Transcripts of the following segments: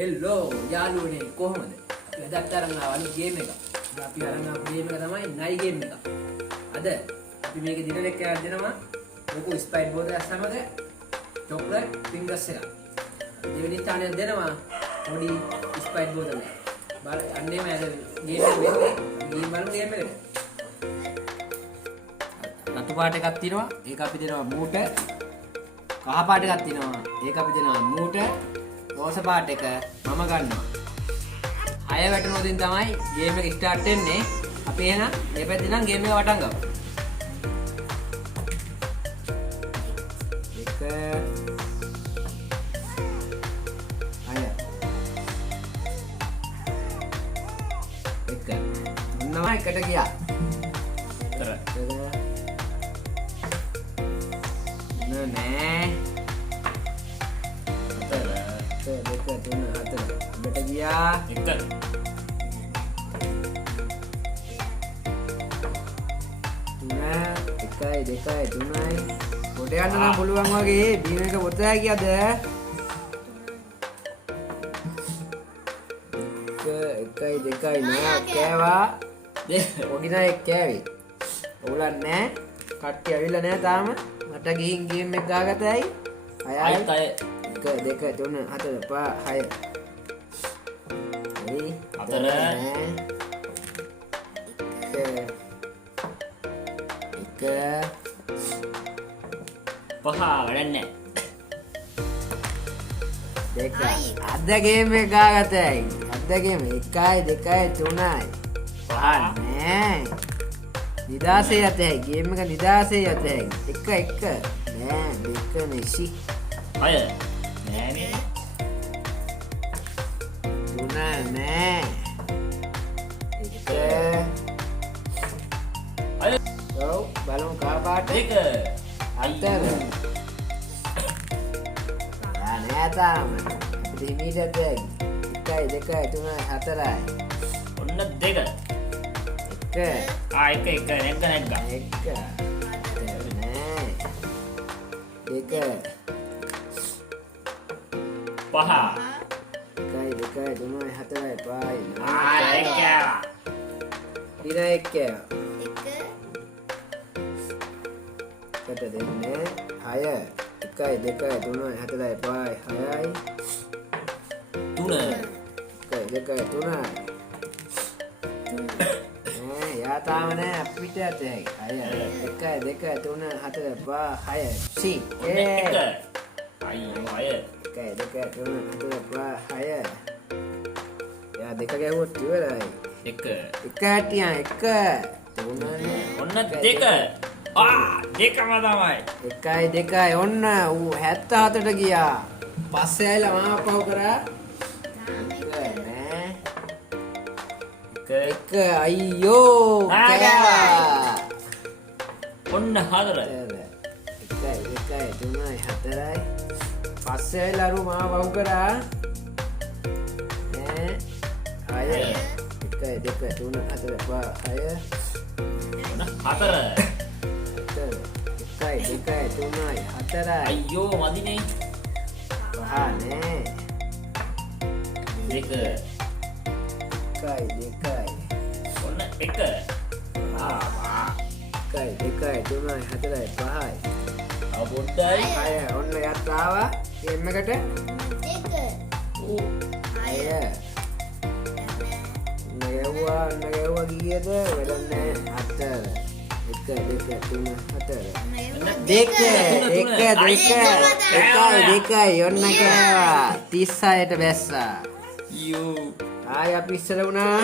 හෙල්ලෝ යාළුවනේ කොහොමද? අපි අදත් අරන් ආවලු ගේම් එක. අපි අරන් ආපු ගේම් එක තමයි නයි ගේම් එක. අද අපි මේකේ දින දෙකක් දෙනවා. ලොකු ස්පයිට් බෝතලයක් සමග චොක්ලට් ෆින්ගර්ස් එකක්. දෙවෙනි ස්ථානය දෙනවා පොඩි ස්පයිට් බෝතලයක්. බලන්න අන්නේම අද ගේම් එක වෙන්නේ. ගේම් බලමු ගේම් එකට. රතු පාට එකක් තියෙනවා. ඒක අපි දෙනවා මූට. කහ පාට එකක් තියෙනවා. ඒක අපි දෙනවා මූට. රෝස පාට එක මම ගන්නවා. 6 වැටුනොතින් තමයි ගේම් එක ස්ටාර්ට් වෙන්නේ. අපි එහෙනම් මේ පැත්තේ නම් ගේම් එක වටන් ගමු. 1 6 1 එකට ගියා. නෑ 1 2 3 4 එකට ගියා. 1 2 3යි පොඩ යන්න නම් පුළුවන් වගේ බීම එක පොතයි කියද 1 2 නෑ කෑවා පොඩි නෑ කෑවි ඔයගොල්ලන් නෑ කට්ටිය ඇවිල්ලා නෑ තාම මට ගිහින් ගේම් එක ගාගතයි 6යි 1 2 3 4 5 6 වැඩන්නේ දෙක අද ගේම් එක ගාගතයි අද ගේම් 1 2 3යි පහ නෑ නිදාසේ යතයි ගේම් එක නිදාසේ යතයි 1 නෑ 2 මෙසි 6 නෑනේ 3 නෑ 1 ඔව් බලමු කා පාට 1 අතර නෑ තාම දෙමීට දෙයි 1 2 3 4යි ඔන්න 2 1 නැග්ගා 1 නෑ 2 පහ 1 2 3 4යි 5යි දින 1 කට දෙන්නේ 6 1 2 3 4යි 5යි 6යි 3 1 2 3යි යා තාම නෑ අපිට ඇතයි 1 2 3 4 5 6 සි 1 අයියෝ 1 2 3 4 5 6 යා දෙක ගැහුවොත් ඉවරයි 1 හැටියා 1 ඔන්න 2 දෙකම තමයි 1 2 ඔන්න ඌ 77ට ගියා පස්සේ ඇවිල්ලා මාව පහු කරා නෑ 1 අයියෝ කෑවා ඔන්න 4 1 2 3 4යි පස්සේ ඇවිල්ලා අර මාව පහු කරා නෑ 6 1 2 3 4 5 6 1 2 3 4යි අයියෝ මදිනේ පහ නෑ 2 ඔන්න 1 1 2 3 4යි 5යි අවබෝධයි 6 ඔන්න යත් ආවා ගේම් එකට 1 නගවුවා ගියද වැඩන්නේ 4 1 2 3 4 ඔන්න කෑවා 36ට බැස්සා ආය අපි ඉස්සර වුණා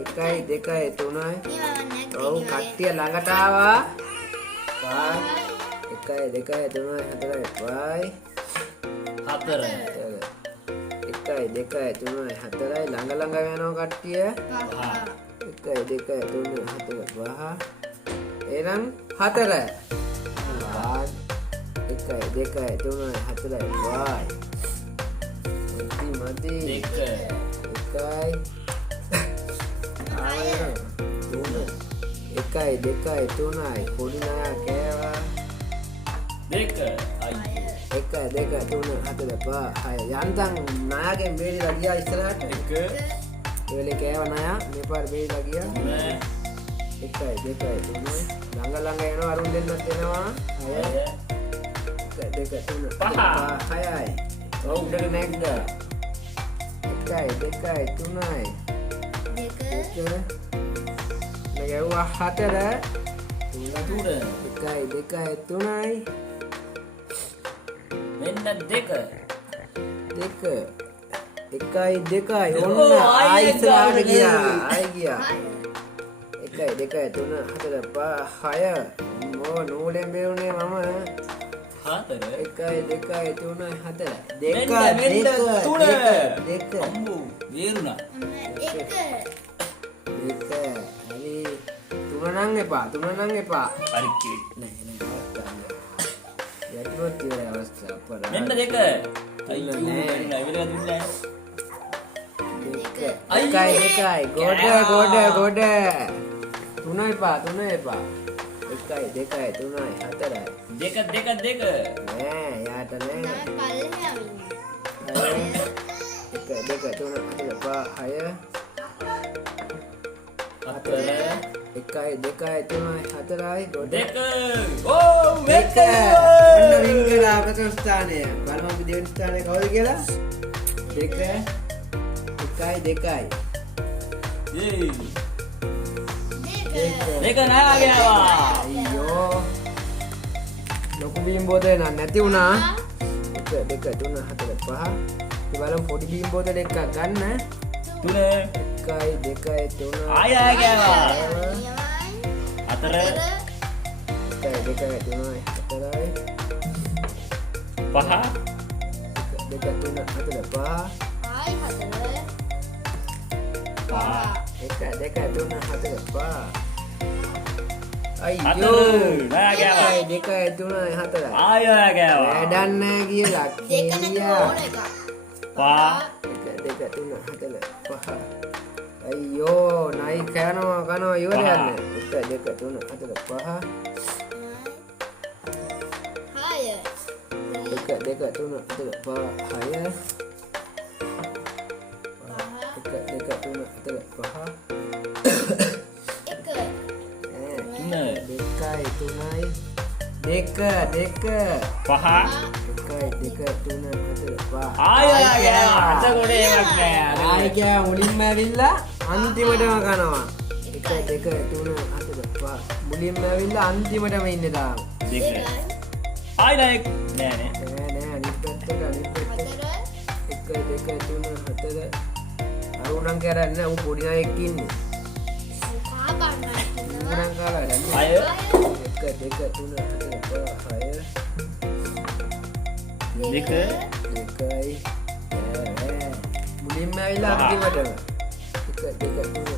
1 2 3යි ඔව් කට්ටිය ළඟට ආවා 1 2 3 4යි 5 4 1 2 3 4යි ළඟ යනවා කට්ටිය 1 2 3 4 5 එහෙනම් 4 1 2 3 4යි මදි 1 1 2 3යි පොඩි නයා කෑවා දෙක අයියෝ 1 2 3 4 5 6 යන්තම් නායකෙන් බේරිලා ගියා ඉස්සරහට 1 ඒවලේ කෑව නායා මේ පාර බේරිලා ගියා 1 2 3 ළඟ ළඟ යනවා අරුන් දෙන්නත් එනවා 6 1 2 3 4 5 6යි ඔව් උඩට නැග්ගා 1 2 3යි 2 නැගුවා 4 තුන 1 2 3යි මෙන්න දෙක 2 1 2යි ඔන්න ආයි ඉස්සරහට ගියා ආයි ගියා 1 2 3 4 5 6 මෝ නූලෙන් බේරුනේ මම 4 1 2 3 4 මෙන්න තුන දෙක අම්බු වේරුණා හරි තුන නම් එපා හරි කිරි නෑ අවස්ථාවක් යටිවත් ඉවරයි අවස්ථාව අපරා මෙන්න දෙක අයියෝ මෙන්න ඉවරලා දුන්නේ දෙකයි ගොඩ තුන එපා 1 2 3 4යි දෙක නෑ යාට නෑ 1 2 3 4 5 6 1 2 3 4යි ගොඩ දෙක ඕ දෙක ඔන්න රින් කරා ප්‍රථම ස්ථානය බලමු අපි දෙවෙනි ස්ථානය කවුද කියලා 2 1 2යි දෙක නාගයවා අයියෝ ලොකු බීම් බෝතලේ නම් නැති වුණා 1 2 3 4 5 ඉතින් බලමු පොඩි බීම් බෝතල එකක් ගන්න තුන 1 2 3 ආය ගෑවා 4 1 2 3 4යි 5 2 3 4 5 1 2 3 4 5 අයියෝ නාගයවා 1 2 3 4යි ආය ගෑවා වැඩක් නෑ කියලා කියා 5 1 2 3 4 5 අයියෝ නයි කනවා ඉවර යන්න 1 2 3 4 5 1 2 3 4 5 6 1 2 3 4 5 දෙකයි තුනයි දෙක 5 1 2 3 4 5 ආය ගෑවා අතකොට ඒවක් නෑ ආයි ගෑ මුලින්ම ඇවිල්ලා අන්තිමටම කනවා 1 2 3 4 5 මුලින්ම ඇවිල්ලා අන්තිමටම ඉන්නේ තාම දෙක ආය නෑ නෑ නෑ අනිත් පැත්තට 1 2 3 4 අරුණම් කරන්නේ ඌ පොඩි අයෙක් ඉන්නේ උරන් කාලා දැන් අය 1 2 3 4 5 දෙක දෙකයි මුලින්ම ඇවිල්ලා අන්තිමටම 1 2 3 4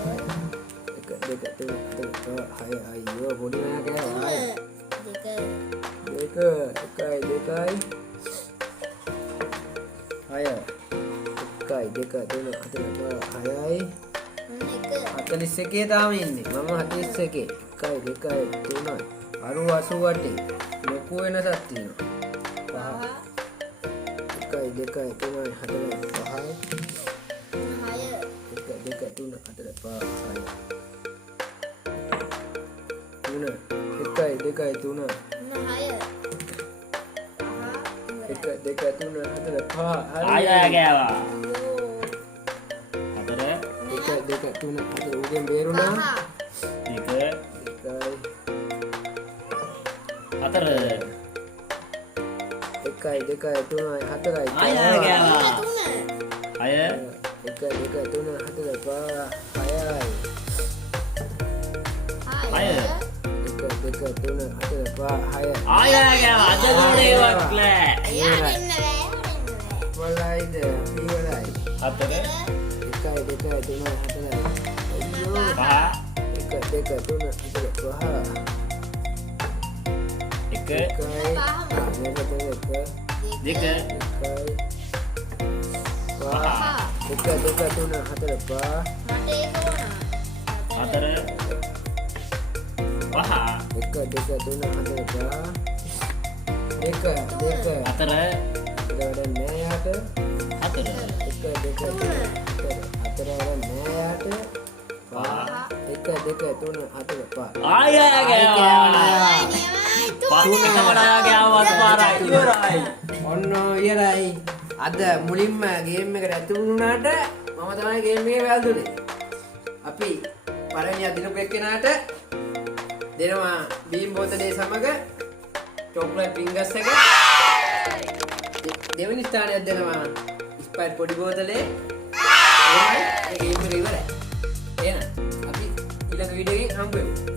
5 1 2 3 4 5 අයියෝ පොඩි නෑ දෙක 1 2යි 6 1 2 3 4 6යි 41 තාම ඉන්නේ මම 41 1 2 3 88 ලොකු වෙනසක් තියෙනවා 1 2 3 4 5 1 2 3 4 5 6 1 2 3 1 2 3 4 5 ආය ගෑවා 4 1 2 3 4 උගෙන් බේරුණා දෙක 1යි 4 1 2 3 4යි ආය ගෑවා අය 1 2 3 4 5 6යි අය 1 2 3 4 5 6 ආය ගෑවා අතකොට ඒවක් නෑ වලයිද ඉවරයි 4 1 2 3 4 අයියෝ 5 1 2 3 4 5 1 එකයි මේකට එක දෙක 1 2 3 4 5 4 5 පහ 1 2 3 4 5 1 2 හතර වැඩ නෑ යාට හතර 1 2 3 4 වැඩ නෑ යාට පහ 1 2 3 4 5 ආය ගෑවා පහ එකමඩා ගෑවත් පාරයි ඉවරයි ඔන්න ඉවරයි අද මුලින්ම ගේම් එකට ඇතුළු වුණාට මම තමයි ගේම් එකේ වැල්දුනේ අපි පළවෙනි අදිනපු එක්කෙනාට දෙනවා බීම් බෝතලේ සමග චොක්ලට් ෆින්ගර්ස් එක දෙවෙනි ස්ථානයක් දෙනවා ස්ප්‍රයිට් පොඩි බෝතලේ එහෙමයි ඒ ගේම් එක ඉවරයි එහෙනම් අපි ඊළඟ වීඩියෝ එකේ හම්බ වෙමු